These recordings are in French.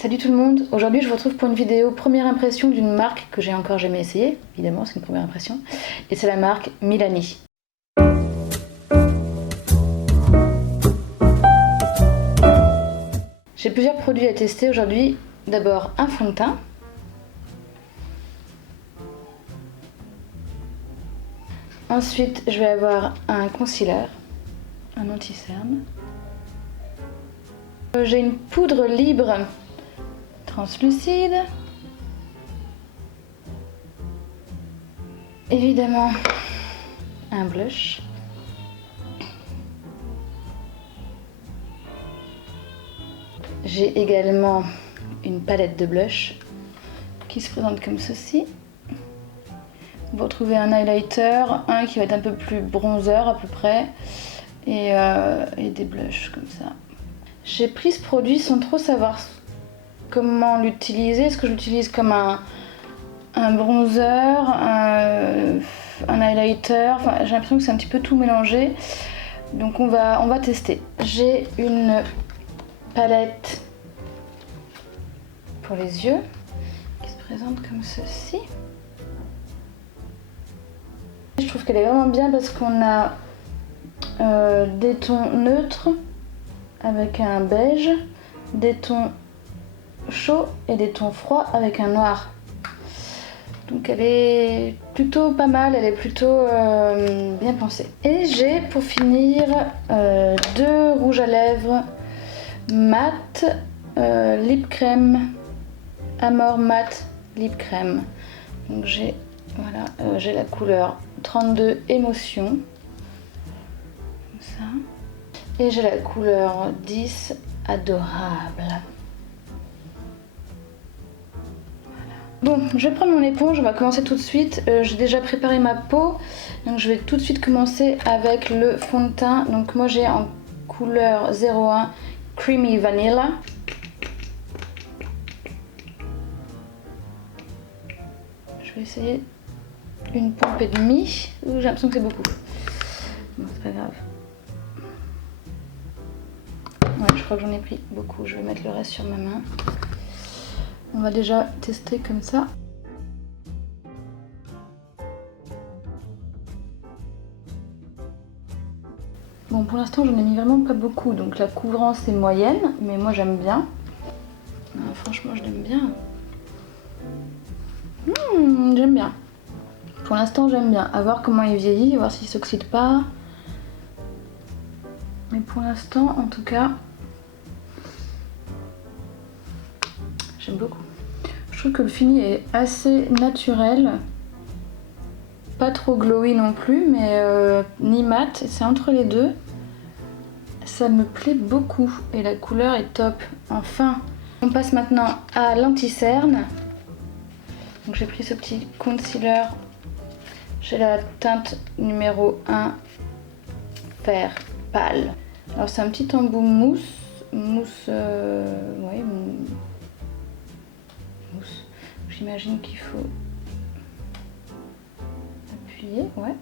Salut tout le monde, aujourd'hui je vous retrouve pour une vidéo première impression d'une marque que j'ai encore jamais essayée, évidemment c'est une première impression, et c'est la marque Milani. J'ai plusieurs produits à tester aujourd'hui, d'abord un fond de teint, ensuite je vais avoir un concealer, un anti-cerne, j'ai une poudre libre translucide, évidemment un blush, j'ai également une palette de blush qui se présente comme ceci. Vous retrouvez un highlighter, un qui va être un peu plus bronzer à peu près, et des blushs comme ça. J'ai pris ce produit sans trop savoir comment l'utiliser. Est-ce que je l'utilise comme un bronzer, un highlighter, enfin, j'ai l'impression que c'est un petit peu tout mélangé. Donc on va tester. J'ai une palette pour les yeux qui se présente comme ceci. Je trouve qu'elle est vraiment bien parce qu'on a des tons neutres avec un beige, des tons chauds et des tons froids avec un noir. Donc elle est plutôt pas mal, elle est plutôt bien pensée. Et j'ai pour finir deux rouges à lèvres mat lip crème, Amor Matte Lip Crème. Donc j'ai la couleur 32 Émotion, comme ça. Et j'ai la couleur 10 Adorable. Bon, je vais prendre mon éponge, on va commencer tout de suite. J'ai déjà préparé ma peau, donc je vais tout de suite commencer avec le fond de teint. Donc moi j'ai en couleur 01 Creamy Vanilla. Je vais essayer une pompe et demie. J'ai l'impression que c'est beaucoup. Bon, c'est pas grave. Ouais, je crois que j'en ai pris beaucoup. Je vais mettre le reste sur ma main. On va déjà tester comme ça. Bon, pour l'instant, j'en ai mis vraiment pas beaucoup. Donc la couvrance est moyenne, mais moi j'aime bien. Non, franchement, je l'aime bien. J'aime bien. Pour l'instant, j'aime bien. À voir comment il vieillit, voir s'il s'oxyde pas. Mais pour l'instant, en tout cas, j'aime beaucoup. Je trouve que le fini est assez naturel. Pas trop glowy non plus, mais ni mat. C'est entre les deux. Ça me plaît beaucoup. Et la couleur est top. Enfin, on passe maintenant à l'anti-cerne. Donc j'ai pris ce petit concealer. J'ai la teinte numéro 1 Fer Pâle. Alors c'est un petit embout mousse. Mousse. Ouais, mousse. J'imagine qu'il faut appuyer, ouais.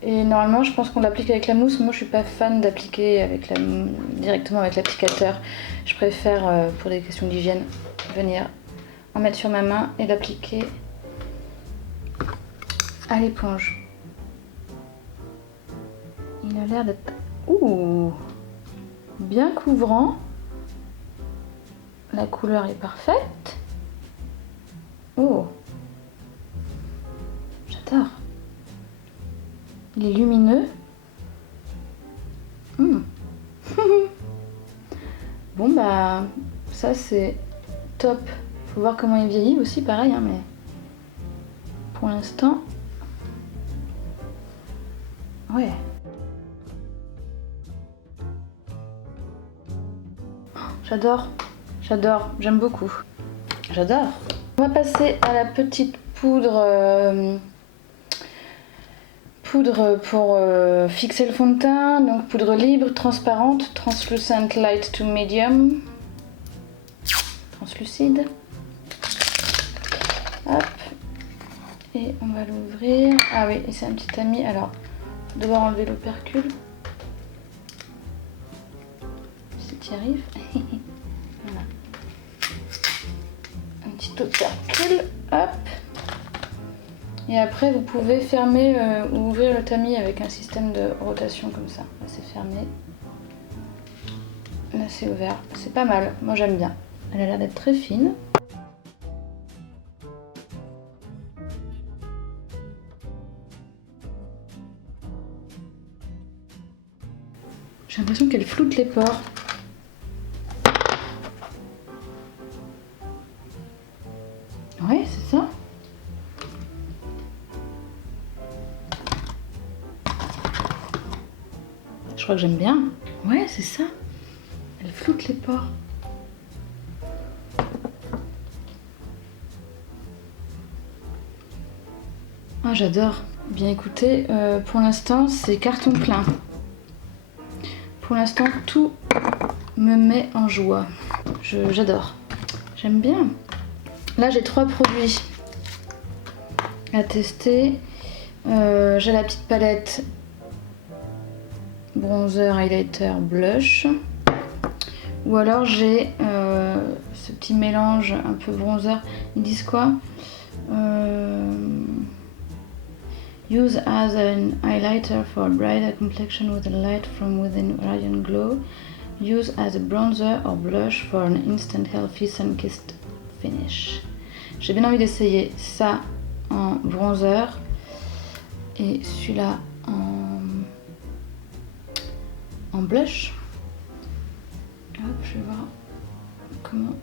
Et normalement je pense qu'on l'applique avec la mousse. Moi je suis pas fan d'appliquer directement avec l'applicateur. Je préfère pour des questions d'hygiène venir en mettre sur ma main et l'appliquer à l'éponge. Il a l'air d'être bien couvrant. La couleur est parfaite. Oh, j'adore. Il est lumineux. Bon bah ça c'est top. Faut voir comment il vieillit aussi, pareil, hein, mais pour l'instant, ouais. J'adore, j'aime beaucoup. J'adore. On va passer à la petite poudre pour fixer le fond de teint. Donc poudre libre, transparente, translucent light to medium. Translucide. Hop. Et on va l'ouvrir. Ah oui, et c'est un petit ami. Alors, on va devoir enlever l'opercule. Si tu y arrives. Voilà. tout circule. Hop. Et après, vous pouvez fermer ou ouvrir le tamis avec un système de rotation comme ça. Là, c'est fermé. Là, c'est ouvert. C'est pas mal. Moi, j'aime bien. Elle a l'air d'être très fine. J'ai l'impression qu'elle floute les pores. Ouais, c'est ça. Je crois que j'aime bien. Ouais, c'est ça. Elle floute les pores. Ah, j'adore. Bien écoutez, pour l'instant, c'est carton plein. Pour l'instant, tout me met en joie. J'adore. J'aime bien. Là, j'ai 3 produits à tester. J'ai la petite palette bronzer, highlighter, blush. Ou alors j'ai ce petit mélange un peu bronzer. Ils disent quoi? Use as an highlighter for a brighter complexion with a light from within radiant glow. Use as a bronzer or blush for an instant healthy sun-kissed finish. J'ai bien envie d'essayer ça en bronzer et celui-là en blush. Hop, je vais voir comment.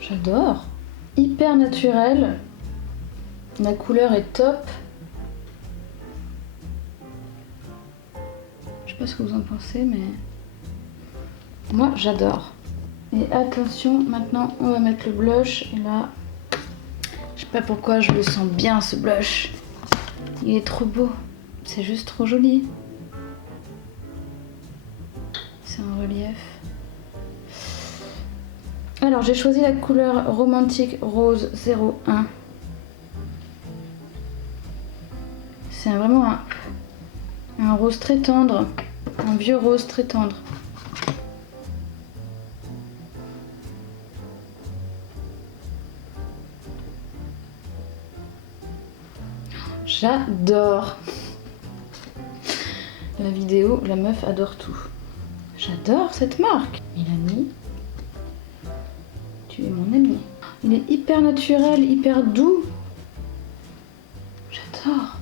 J'adore. Hyper naturel. La couleur est top. Je sais pas ce que vous en pensez, mais moi j'adore. Et attention, maintenant on va mettre le blush. Et là, je sais pas pourquoi je le sens bien ce blush. Il est trop beau. C'est juste trop joli. C'est en relief. Alors j'ai choisi la couleur Romantic Rose 01. C'est vraiment un rose très tendre, un vieux rose très tendre. J'adore. La vidéo, la meuf adore tout. J'adore cette marque. Milani, tu es mon ami. Il est hyper naturel, hyper doux. J'adore.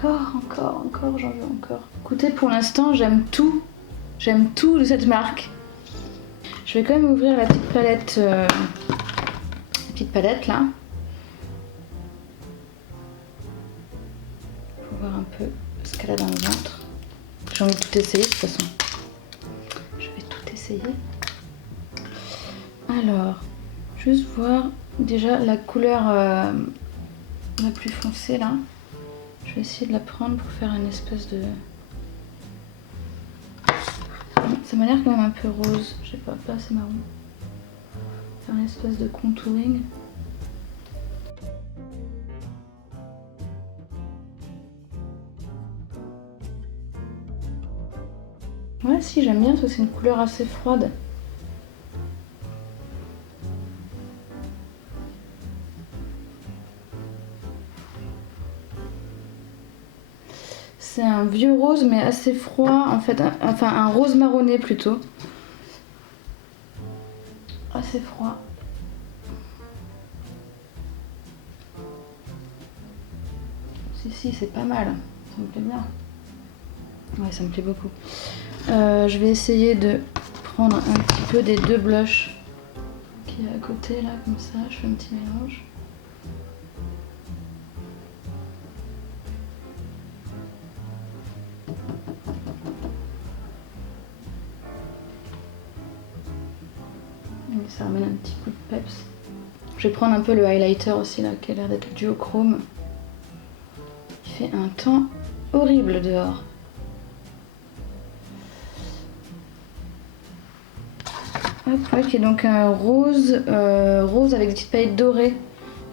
Encore, j'en veux encore. Écoutez, pour l'instant, j'aime tout. J'aime tout de cette marque. Je vais quand même ouvrir la petite palette là. Pour voir un peu ce qu'elle a dans le ventre. J'ai envie de tout essayer de toute façon. Je vais tout essayer. Alors, juste voir déjà la couleur la plus foncée là. Je vais essayer de la prendre pour faire une espèce de... Ça m'a l'air quand même un peu rose. Je sais pas assez marron. Faire une espèce de contouring. Ouais, si, j'aime bien, parce que c'est une couleur assez froide. C'est un vieux rose mais assez froid en fait, enfin un rose marronné plutôt. Assez froid. Si, c'est pas mal, ça me plaît bien. Ouais, ça me plaît beaucoup. Je vais essayer de prendre un petit peu des 2 blushs qui est à côté là, comme ça, je fais un petit mélange. Ça ramène un petit coup de peps. Je vais prendre un peu le highlighter aussi là, qui a l'air d'être duochrome. Il fait un temps horrible dehors. Hop, ouais, qui est donc un rose, rose avec des petites paillettes dorées,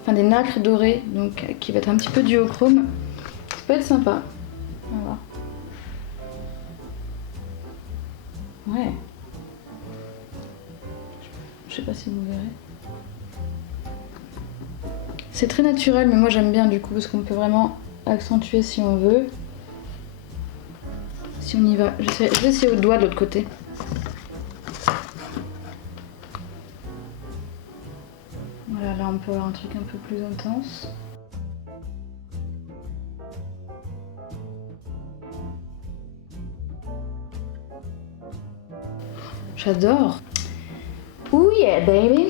enfin des nacres dorées, donc qui va être un petit peu duochrome. Ça peut être sympa. On va voir. Ouais. Je sais pas si vous verrez. C'est très naturel, mais moi j'aime bien du coup parce qu'on peut vraiment accentuer si on veut. Si on y va, je vais essayer au doigt de l'autre côté. Voilà, là on peut avoir un truc un peu plus intense. J'adore. Ouh yeah baby.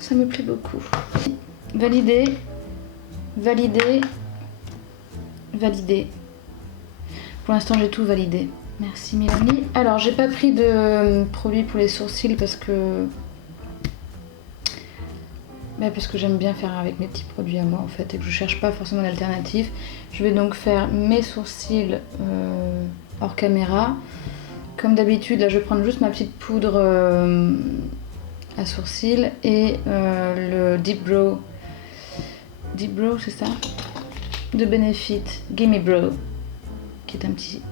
Ça me plaît beaucoup. Valider, valider, valider. Pour l'instant j'ai tout validé. Merci Mélanie. Alors j'ai pas pris de produit pour les sourcils parce que j'aime bien faire avec mes petits produits à moi en fait et que je cherche pas forcément d'alternative. Je vais donc faire mes sourcils hors caméra. Comme d'habitude là je vais prendre juste ma petite poudre à sourcils et le Deep Brow. Deep Brow c'est ça? De Benefit, Gimme Brow, qui est un petit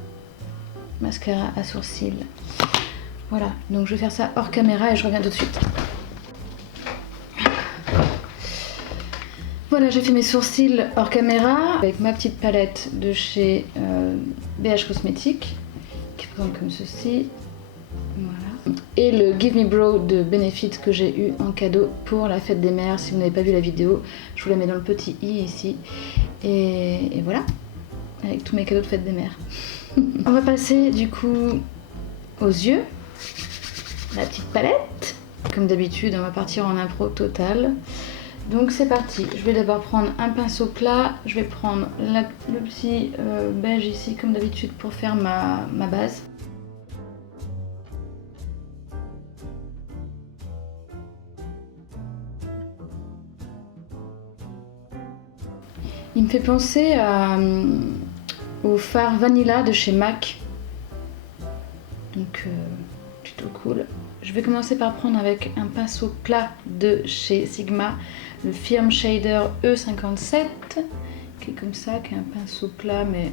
mascara à sourcils. Voilà, donc je vais faire ça hors caméra et je reviens tout de suite. Voilà, j'ai fait mes sourcils hors caméra avec ma petite palette de chez BH Cosmétiques qui se présente comme ceci. Voilà. Et le Give Me Brow de Benefit que j'ai eu en cadeau pour la fête des mères. Si vous n'avez pas vu la vidéo, je vous la mets dans le petit i ici. Et voilà, avec tous mes cadeaux de fête des mères. On va passer du coup aux yeux. La petite palette. Comme d'habitude, on va partir en impro total. Donc c'est parti. Je vais d'abord prendre un pinceau plat. Je vais prendre le petit beige ici comme d'habitude pour faire ma base. Il me fait penser au fard Vanilla de chez MAC. Donc plutôt cool. Je vais commencer par prendre avec un pinceau plat de chez Sigma, le Firm Shader E57, qui est comme ça, qui est un pinceau plat mais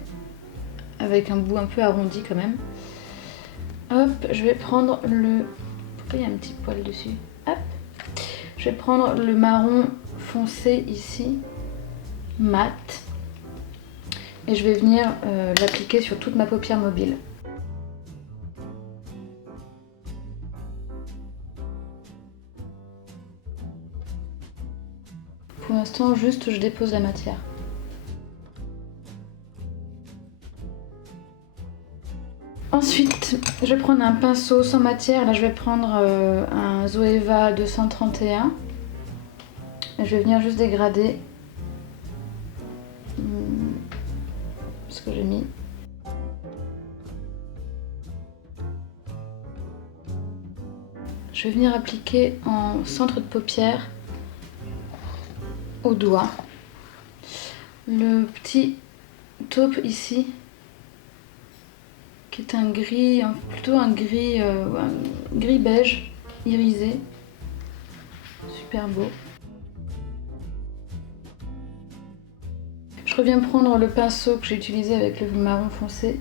avec un bout un peu arrondi quand même. Hop, je vais prendre le... Pourquoi il y a un petit poil dessus? Hop. Je vais prendre le marron foncé ici, mat, et je vais venir l'appliquer sur toute ma paupière mobile. Pour l'instant, juste je dépose la matière. Ensuite, je vais prendre un pinceau sans matière. Là, je vais prendre un Zoeva 231. Et je vais venir juste dégrader ce que j'ai mis. Je vais venir appliquer en centre de paupière au doigt le petit taupe ici qui est un gris, plutôt un gris beige irisé, super beau. Je reviens prendre le pinceau que j'ai utilisé avec le marron foncé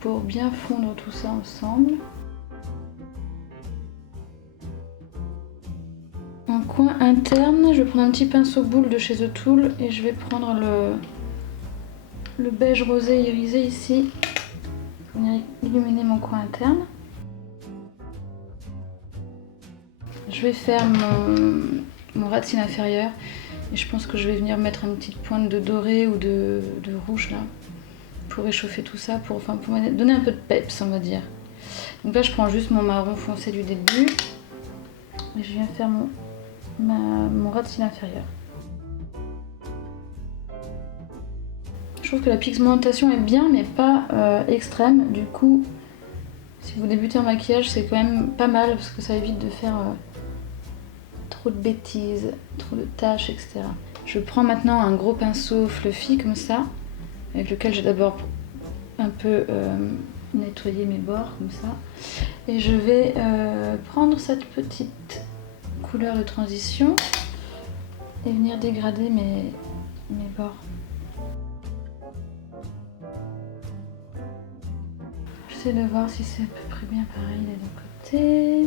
pour bien fondre tout ça ensemble. En coin interne, je vais prendre un petit pinceau boule de chez The Tool et je vais prendre le beige rosé irisé ici pour venir illuminer mon coin interne. Je vais faire mon ras de cils inférieur et je pense que je vais venir mettre une petite pointe de doré ou de rouge là pour réchauffer tout ça, pour me donner un peu de peps on va dire. Donc là je prends juste mon marron foncé du début et je viens faire mon ras de cils inférieur. Je trouve que la pigmentation est bien mais pas extrême, du coup si vous débutez en maquillage c'est quand même pas mal parce que ça évite de faire trop de bêtises, trop de taches, etc. Je prends maintenant un gros pinceau fluffy comme ça, avec lequel j'ai d'abord un peu nettoyé mes bords comme ça, et je vais prendre cette petite couleur de transition et venir dégrader mes bords. essayer de voir si c'est à peu près bien pareil des deux côtés.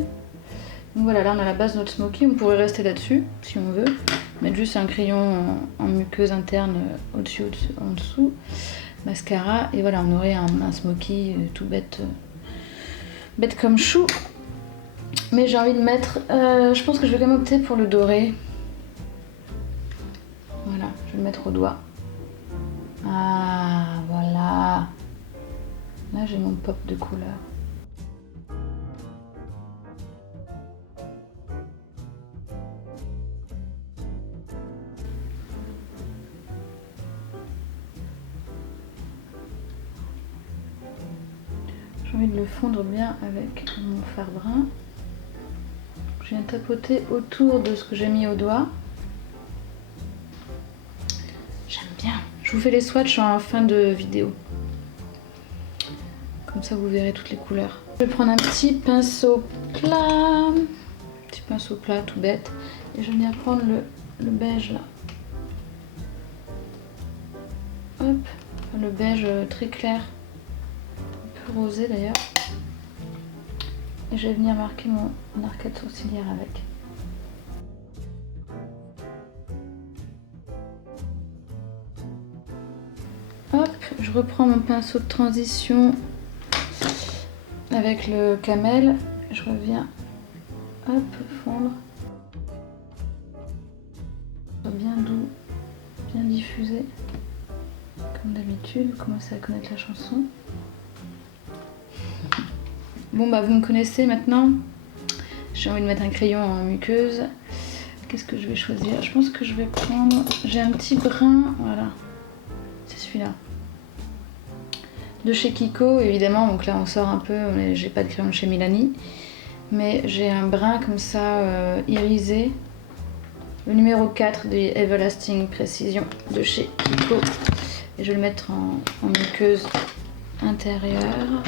Donc voilà, là on a la base de notre smoky, on pourrait rester là-dessus si on veut. Mettre juste un crayon en muqueuse interne au-dessus, en dessous. Mascara, et voilà, on aurait un smoky tout bête, bête comme chou. Mais j'ai envie de mettre, je pense que je vais quand même opter pour le doré. Voilà, je vais le mettre au doigt. Ah, voilà. Là, j'ai mon pop de couleur. J'ai envie de le fondre bien avec mon fard brun. Je viens tapoter autour de ce que j'ai mis au doigt. J'aime bien. Je vous fais les swatchs en fin de vidéo. Comme ça vous verrez toutes les couleurs. Je vais prendre un petit pinceau plat. Petit pinceau plat tout bête. Et je vais venir prendre le beige là. Hop. Le beige très clair. Un peu rosé d'ailleurs. Et je vais venir marquer mon arcade sourcilière avec. Hop, je reprends mon pinceau de transition avec le camel. Je reviens, hop, fondre. Bien doux, bien diffusé. Comme d'habitude, vous commencez à connaître la chanson. Bon bah vous me connaissez maintenant. J'ai envie de mettre un crayon en muqueuse. Qu'est-ce que je vais choisir? Je pense que je vais prendre... J'ai un petit brun, voilà. C'est celui-là. De chez Kiko, évidemment. Donc là on sort un peu, j'ai pas de crayon de chez Milani. Mais j'ai un brun comme ça, irisé. Le numéro 4 des Everlasting Precision de chez Kiko. Et je vais le mettre en muqueuse intérieure.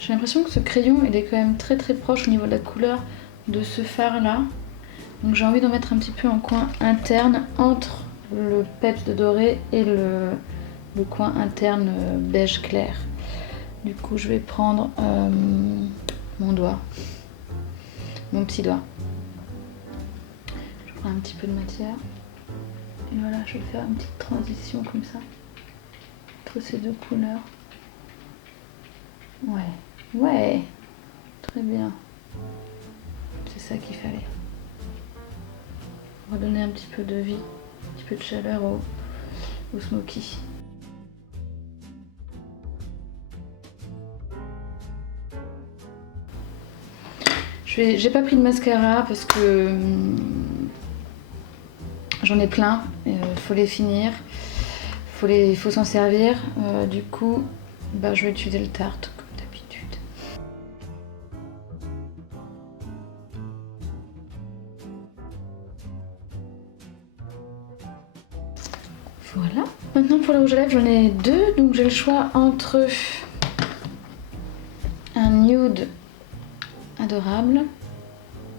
J'ai l'impression que ce crayon il est quand même très proche au niveau de la couleur de ce fard là. Donc j'ai envie d'en mettre un petit peu en coin interne entre le peps de doré et le coin interne beige clair. Du coup je vais prendre mon doigt, mon petit doigt. Je prends un petit peu de matière. Et voilà, je vais faire une petite transition comme ça entre ces deux couleurs. Ouais, très bien. C'est ça qu'il fallait. Redonner un petit peu de vie, un petit peu de chaleur au smoky. J'ai pas pris de mascara parce que j'en ai plein, faut les finir, faut s'en servir. Du coup, bah, je vais utiliser le Tarte comme d'habitude. Voilà. Maintenant pour le rouge à lèvres, j'en ai deux, donc j'ai le choix entre un nude adorable,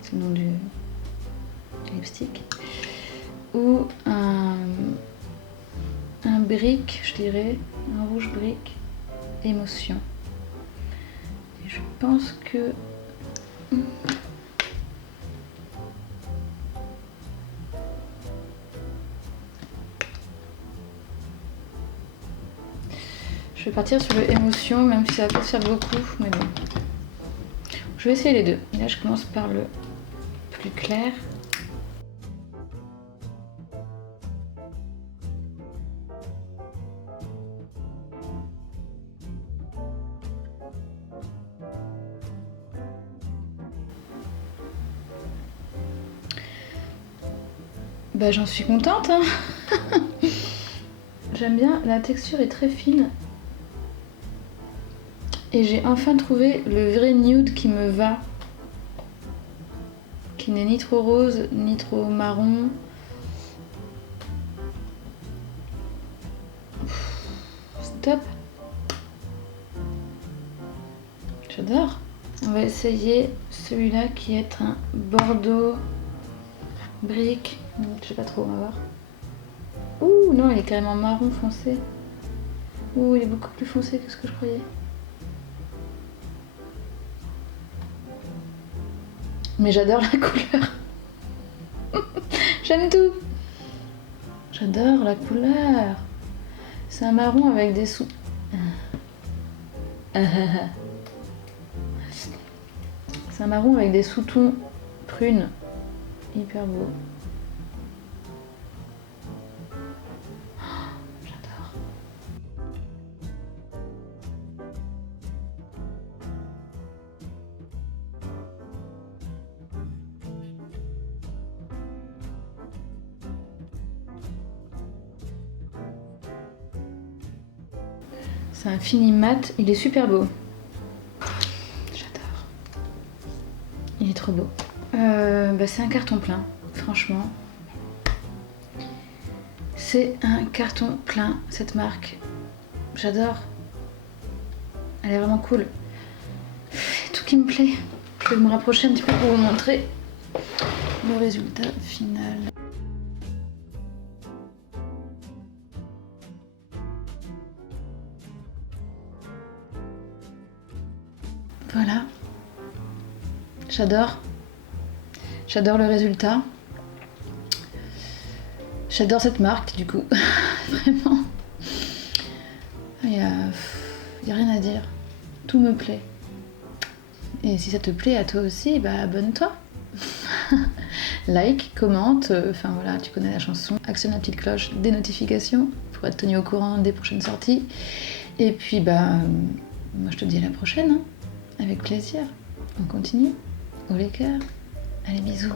c'est le nom du lipstick, ou un brique, je dirais, un rouge brique émotion. Et je pense que je vais partir sur le émotion, même si ça va pas faire beaucoup, mais bon. Je vais essayer les deux. Et là, je commence par le plus clair. Bah, j'en suis contente, hein. J'aime bien, la texture est très fine. Et j'ai enfin trouvé le vrai nude qui me va. Qui n'est ni trop rose, ni trop marron. C'est top. J'adore. On va essayer celui-là qui est un bordeaux brique, je sais pas trop, on va voir. Ouh non, il est carrément marron foncé. Ouh, il est beaucoup plus foncé que ce que je croyais. Mais j'adore la couleur. J'aime tout. J'adore la couleur. C'est un marron avec des sous... C'est un marron avec des sous-tons prunes. Hyper beau. J'adore. C'est un fini mat, il est super beau. J'adore. Il est trop beau. C'est un carton plein, franchement. C'est un carton plein, cette marque. J'adore. Elle est vraiment cool. C'est tout qui me plaît. Je vais me rapprocher un petit peu pour vous montrer le résultat final. Voilà. J'adore. J'adore le résultat. J'adore cette marque du coup. Vraiment. Il y a rien à dire. Tout me plaît. Et si ça te plaît à toi aussi, bah abonne-toi. Like, commente, enfin voilà, tu connais la chanson. Actionne la petite cloche des notifications pour être tenu au courant des prochaines sorties. Et puis bah, moi je te dis à la prochaine, hein. Avec plaisir. On continue. Au les cœurs. Allez, bisous.